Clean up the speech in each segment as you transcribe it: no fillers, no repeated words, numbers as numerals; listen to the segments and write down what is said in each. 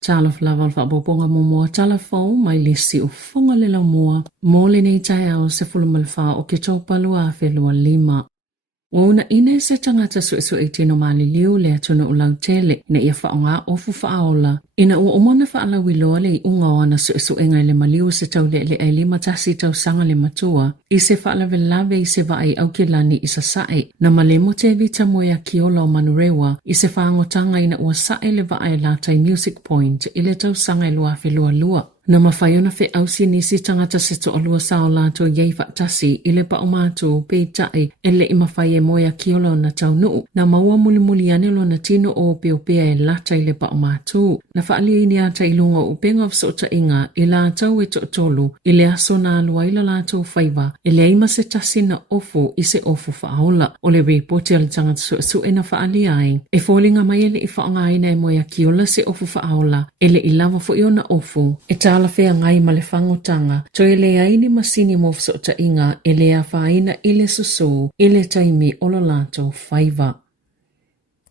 Tala flaval fa boponga momoa tala fau mai lisi o fonga le la mua. Mole nei tai au se fulumalfa o ke tōpalua a whelua 5. Wauna ine se tangata su e tino mali liu le atuna o lau tele ina ia whaonga ofu whaola. Ina ua omona whaala wiloa le unga ona su e ngai le maliu se tau le ai 5 tasi tau sanga le matua. I se whaala velave i se vaai au ke lani i sa sae. Na malemo te vita moe a kiola o manurewa i se whaangotanga ina ua sae le vaai latai Music Point i le tau sanga i lua whelua lua. Na mawhaiona whi ausi nisi tangata se to alua sao lato yei whaktasi i le pa o mātou pe tae e le i mawhai e moe a kiola o na tau nuu. Na maua muli anelo na tino o peopea e lata i le pa o mātou. Na whaalia ini ata i lunga o penga of sota inga i la tau e to tolu i le aso na alua i la lato whaiva i le aima se tasi na ofu i se ofu whaaola. O le reporti al tangata su e na whaalia ai. E fōlinga mai ele i whaonga aina e moe a kiola se ofu whaaola e le i lava fo iona ofu. E tala whea ngai ma le whangotanga, to e le aini masini mo sota inga e le a whaina i le susu i le taimi o lo lato whaiva.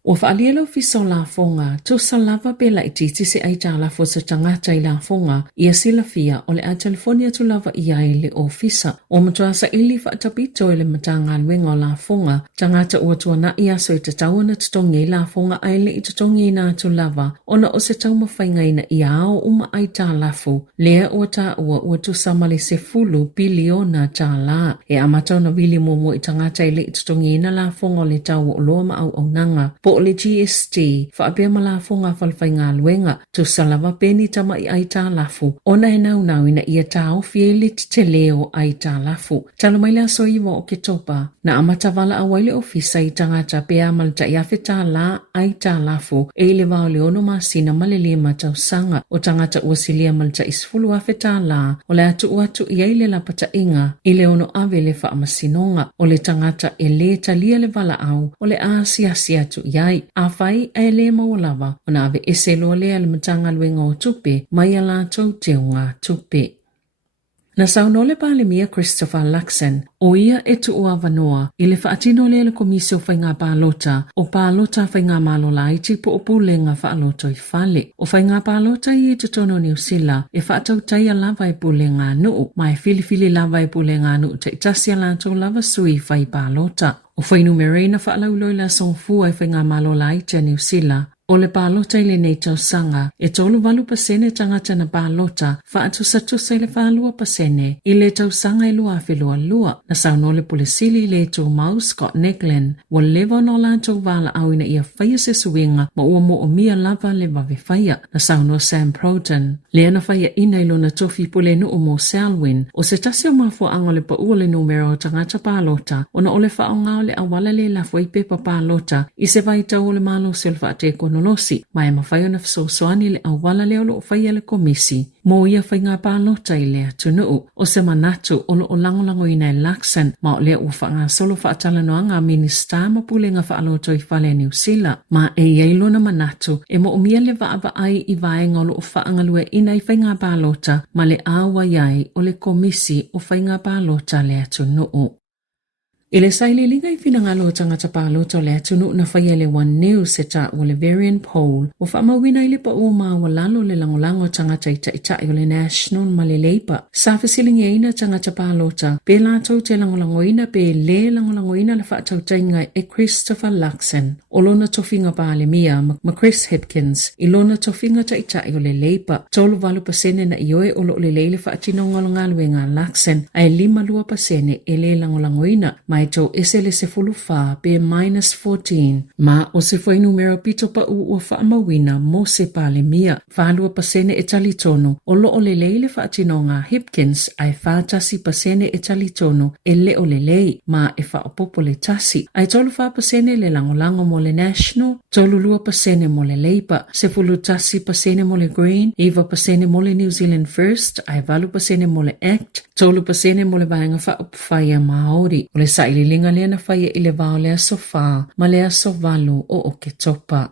O whaalielo fiso la fonga, to salava pe la ititi se ai tala fo sa tangata i la fonga, ia sila fia o le a telefonia tu lava ia i le ofisa. O matua sa ili whaatapito i le matanga luenga o la fonga, tangata ua tuana ia so i tatau na tutongi la fonga ai le i tutongi na tu lava, ona o se tau mawhainga ina ia ao uma ai talafu, lea ua ta ua tu samale se fulu biliona tala, e amatau na wili momo i tangata i le i tutongi na la fonga o le tau o loa ma au nanga, po le GST, whaapea malafonga whalwhainga luenga, tu salava peni tama i ai tā lafu. Ona e nau ina ia tāo fieli te leo ai tā lafu. Talo mai la so iwa o ke topa, na amata wala awaile ofisa i tangata pea malta i awhi tā la ai tā lafu, e le wao leono masina malele matau sanga, o tangata uasilia malta isfulu awhi tā la, o le atu i eile la pata inga, i leono awe le wha amasinonga, o le tangata e le talia le wala au, o le asia tu iai. A whai e le maulava, o na ave ese loa lea le matanga luenga o tupe, mai a lātou te o ngā tupe. Na saunole pale mia Christopher Luxon, o ia e tu ua vanoa, i le whaatino le komisio whainga pālota, o pālota whainga malola i tipu o pūlenga whaaloto i whale. O whainga pālota i e tutono New Zealand, e whaatau taia lava i pūlenga nuu, mai fili lava i pūlenga nuu te itasia lātou lava sui whai pālota. O whainu merena whaalauloi la songfua i whainga malola i te New Zealand, o le pālota i le nei tau sanga, e tolu walu pasene tangata na pālota, whaatusa i le whaalua pasene, i le tau sanga i lua awhelua lua, na sauno le polesili le tau mau Scott Neglen, wa lewa no la tau wala au ina ia whaia se suinga, ma ua mo o mia lava le wawe whaia, na sauno Sam Proton. Leana whaia ina ilo na tofi pule nu o mo Selwyn, o se tasi o mafua anga le paua le numero o tangata pālota, o na ole whaonga le awala le la fwai pepa pālota, i se vai tau o le malo selva te kono losi, mai mawhai na fsosoani le awala leo lo whaia le komisi. Mo ia whai ngā pālota i lea tunuu, o se manatu o lo o langolango ina e Luxon, ma o lea ua whaanga solo whaatala noa ngā minista ma pulenga whaaloto i whale New Zealand, ma e iailo na manatu, e mo umia le waava ai i vaenga o lo o whaanga lue ina i whai ngā pālota, ma le awa iai o le komisi o whai ngā pālota lea tunuu. I le saililinga i finangalo o tangata pālota o le atunu na whaia le One News se ta o le variant poll o whaamawina i le pa o maa wa lalo le langolango tangata ita o le National ma le Labour. Sa fasilingi eina tangata pālota, pe lātou te langolangoina pe le langolangoina le whaatau tainga e Christopher Luxon. O lona tofinga pāle mia ma Chris Hipkins, i lona tofinga ita o le Labour. Tolu walu pasene na ioe o lo le leile whaatinonga luenga Luxon, ai 5% e le langolangoina, mai tau ese le se fulu wha pe -14, ma o se fwai numero pito pa ua wha amawina mo se pale mia, whalua pasene e talitono, o lo o le leile wha atinonga Hipkins ai whaatasi pasene e talitono e le o le lei, ma e wha opopo le tasi, ai tolu wha pasene le langolango mo le National, tolu lua pasene mo le Labour, se fulu tasi pasene mo le Green, iwa pasene mo le New Zealand First, ai valu pasene mo le Act, tolu pasene mo le vaenga wha upwhaia Māori, o le saililinga lea na whaia i le vao lea sofa, ma lea sovalu o ke topa.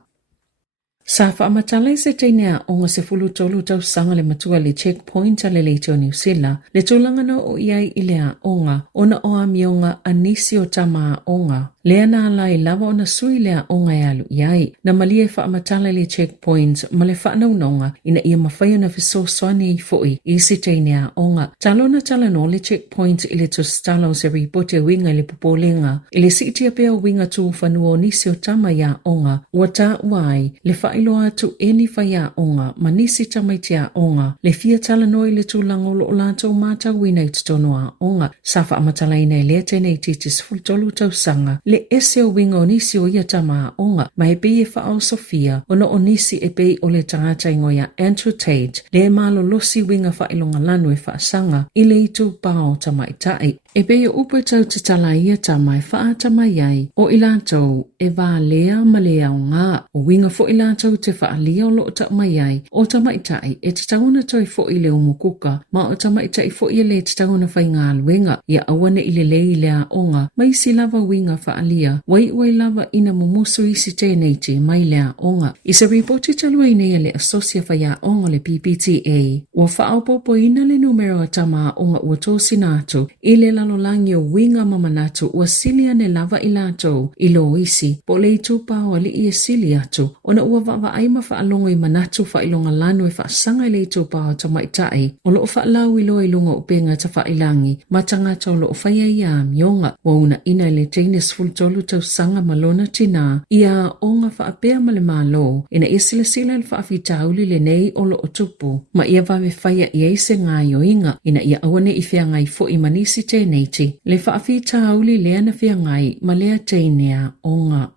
Sa whaamatala i se teinea o ngā se fulu tolu tau sanga le matua le checkpoint a le leite o New Zealand, le tūlangana o iai i lea onga, ona o a mionga anisi o tama onga. lea na lai lava o na sui lea o ngai alu iai, na malie wha amatala le checkpoints ma le wha naunonga ina ia mawhaia na viso soani i foi i si teinea onga. Talo na tala no le checkpoints ile to stalo se ripote winga le pupolenga, ile si itia pia winga tu whanua nisi o tama ya onga, ua ta uai le whailoa tu eni whaia onga, ma nisi tamaitia onga, le fia tala no ile tu langolo o lato mata wina i tutonoa onga, safa amatala ina ile tene i titis fultolu tau sanga, le ese o winga o nisi o ia tama onga, ma e pei e wha o Sofia, ono o nisi e pei o le tangata ingo ya Andrew Tate, le malo losi winga whailonga lanu e wha sanga, ile i tu pao tamaitai. E pei o upo tau te tala ia tamai wha tamai ai, o ilantou e wā lea ma lea o ngā, o winga fo ilantou te wha lia o loo tamai ai, o tamaitai e te tanguna toi fo i le umukuka, ma o tamaitai fo i le te tanguna whai ngā luenga, ia awane i le lei lea onga, mai si lava winga wha alia, wai ui lava ina mumusu i si tēnei te mai lea onga. I se ripoti talua ina le asosia whaia onga le PPTA, ua wha au popo ina le numero a tama onga ua tōsi nātu, i le lalolangi o winga mamanatu ua silia ne lava i lātou, i lo isi, po le i tūpao ali i e sili atu, ona ua wawa aima wha alongo i manatu wha ilonga lanu e wha sanga i le i tūpao tamaitai, o loo wha lau i loa i lunga upenga ta wha ilangi, ma tangata o loo whaia i a mionga, wa una ina le teines fultolu tau sanga malona tina, ia onga wha apea ma le malo, ina ia sila le wha awhitauli le nei o loo tupu, ma ia wawe whaia i eise ngā yoinga, ina ia awane i whia ngai fo i manisi tēneiti, le wha awhitauli lea na whia ngai ma lea tēnea onga.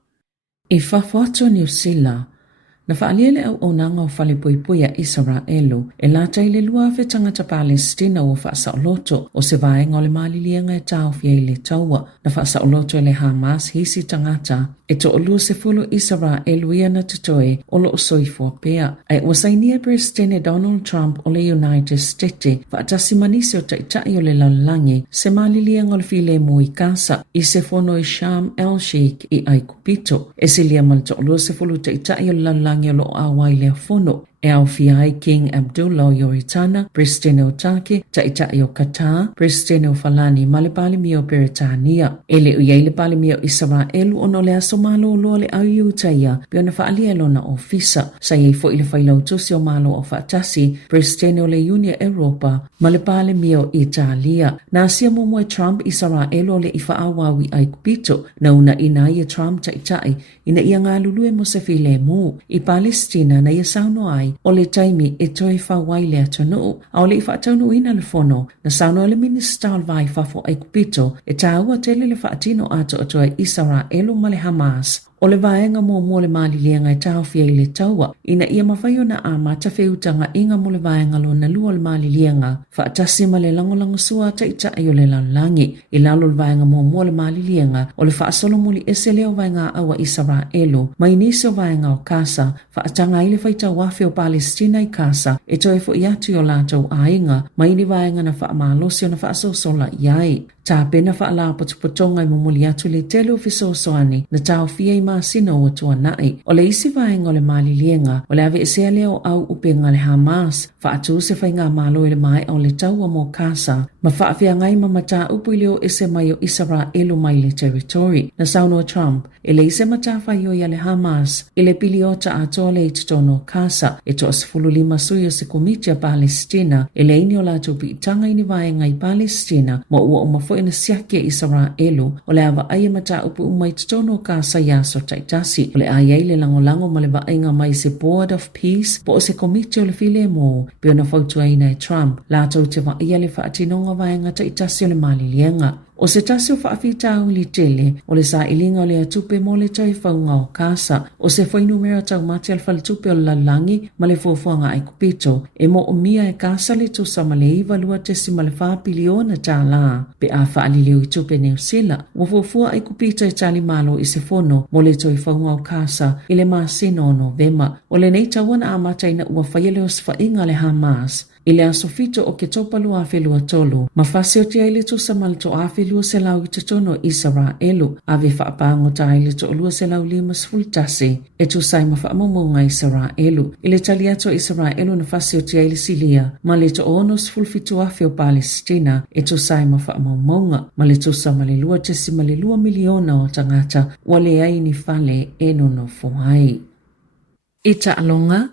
I whawhato New Zealand, na whaaliele au onanga o whalipuipuia Israelu, e lata i le lua fe tangata Palestina o whaasaoloto o se vaenga o le malilianga e tau fia i le taua, na whaasaoloto e le Hamas hisi tangata, e to olua se fulu Israelu ia na tutoe o lo soifua pea. Ai wasainia Presidente Donald Trump o le United States, whaatasi manisi o taitai o le laulangi, se malilianga o le file mui kasa, i se fono i Sharm el-Sheikh i Aikupito, e se lia malta olua se fulu taitai o le laulangi o lo awai le fono, e au fiai King Abdullah o Yoritana, Presidente o Take, taitai o Qatar, Presidente o Falani ma le palimi o Britania, e le uiai le palimi o Israelu ono le aso malo lo le au iutaia, pio na whaalia lo na ofisa, sa iei fo i le whailau tusi o malo o whaatasi, Presidente o le Unia Europa, ma le palimi o Italia, na asia momo e Trump Israelu o le ifa awawi Aikupito, na una ina ia Trump taitai, ina ia ngā lulue mo se file mu, i Palestina na ia sauno ai, o le taimi e toi whawai le atonu, a o le i whaatonu ina le fono, na sauno le minister al vai whafo Aikupito, e tāua tele le whaatino ato atoa Israelu ma le Hamas, o le vaenga mo le malilianga e tau fia i le taua, ina ia mawhaio na a mata whiutanga inga mo le vaenga lo na lua le malilianga, whaatasi ma le langolango sua taitai o le laulangi, i lalo le vaenga mo le malilianga, o le whaasolo mo li ese leo vaenga awa Israelu, mai nisi o vaenga o kasa, whaatanga i le whaita wafi o Palestina i kasa, e toi fo i atu o lātou ainga, mai ni vaenga na whaamalosi o na whaasosola iai. Tā pena whaala potopotonga i momoli atu le tele o fisosoani na tau fia i masina o atua nai. O le isi vaenga o le malilienga, o le ave esea leo au upenga le Hamas, whaatu se whainga malo i le mai o le taua mo kasa, ma whaafia ngai mamata upu i leo ese mai o Israelu mai le territory, na sauno Trump, e le ise mata whaio i le Hamas, i le piliota atoa le itono kasa, e to asfulu lima sui o se komitia Palestina, e le ini o la tupi itanga ini vaenga i Palestina, mo ua o mafo ina siake Israelu, o le awa aia mata upu umai tono kasa yaso taitasi, o le aia le langolango ma le vaenga mai se Board of Peace, po o se komitia o le file mo, pio na fautua ina e Trump, la tau te vaia le whaatinonga vaenga taitasi o le malilienga. O se tasi o whaafita au li tele, o le sa ilinga o le atupe mo le toi whaunga o kasa, o se whai numera tau mati al whalitupe o lalangi ma le fuafuanga Aikupito, e mo o mia e kasa le tusa ma le iwa lua tesi ma le whaapiliona Tala, pe a whaalileu i tupe New Zealand, wa fuafua Aikupito e tali malo i se fono mo le toi whaunga o kasa i le masino o Novema, o le nei tawana a mata ina ua whaiele o sfainga le Hamas, Ile aso fito o ke taupalu a whelua tolu. Mawhase o tia ile tu samalito a whelua se lau i te tono Israelu. Ave whaapango ta ile tu olua se lau 5 tasi. E tu sai mawhaamomonga Israelu. Ile tali ato Israelu na whase o tia ile silia. Ma le tu onos fulfitu afe o Palestina. E tu sai mawhaamomonga. Ma le tu sa malilua tesi malilua miliona o tangata. Wale ai ni fale enono foai. Ita alonga.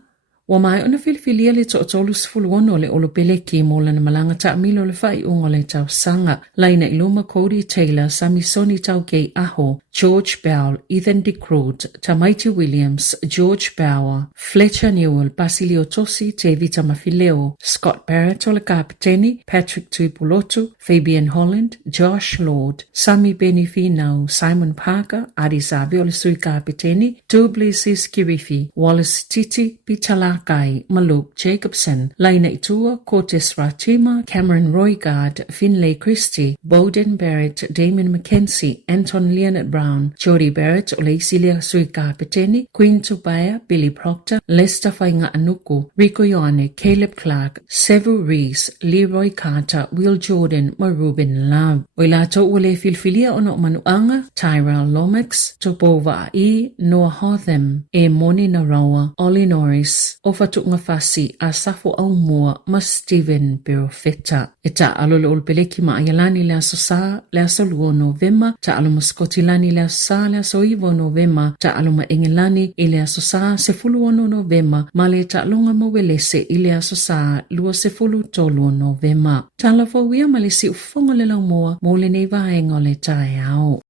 Wa mai ona filifilia le to'atolu 10 le olopeleki mo lana malanga ta'amilo le fai unga le tau sanga. Laina iluma Cody Taylor, Samisoni tau kei aho, George Bell, Ethan DeCroot, Tamaiti Williams, George Bauer, Fletcher Newell, Basilio Tosi, Te Vita Mafileo, Scott Barrett o le kapiteni, Patrick Tuipulotu, Fabian Holland, Josh Lord, Sami Benifinau, Simon Parker, Adi Savi o le sui kapiteni, Dublisis Kirifi, Wallace Titi, Pitala Kai, Maluk Jacobson, Laina Itua, Cortes Ratima, Cameron Roygard, Finlay Christie, Bowden Barrett, Damon McKenzie, Anton Leonard Brown, Jody Barrett, Oleisilia Sui Kapiteni, Queen Tubaya, Billy Proctor, Lester Fainga Anuku, Rico Ioane, Caleb Clark, Sevu Rees, Leroy Carter, Will Jordan, Ruben Love. Oilato ule filfilia ono manuanga, Tyrell Lomax, Topova Ai, Noah Hotham, E Moni Narawa, Ollie Norris, Ofatunga Fasi, Asafo Aumua, Ma Stephen Berofeta. Eta alolo ulpeleki ma ayalani le asosa, le asoluo November, ta aloma skotilani le asosa, le asoivo November, ta aloma engelani ile asosa se fuluono November, ma le ta alonga mawelese ile asosa lua se fulu tolu November. Ta alafo wia malesi ufonga le laumoa, mo le neiva hengo le tae ao.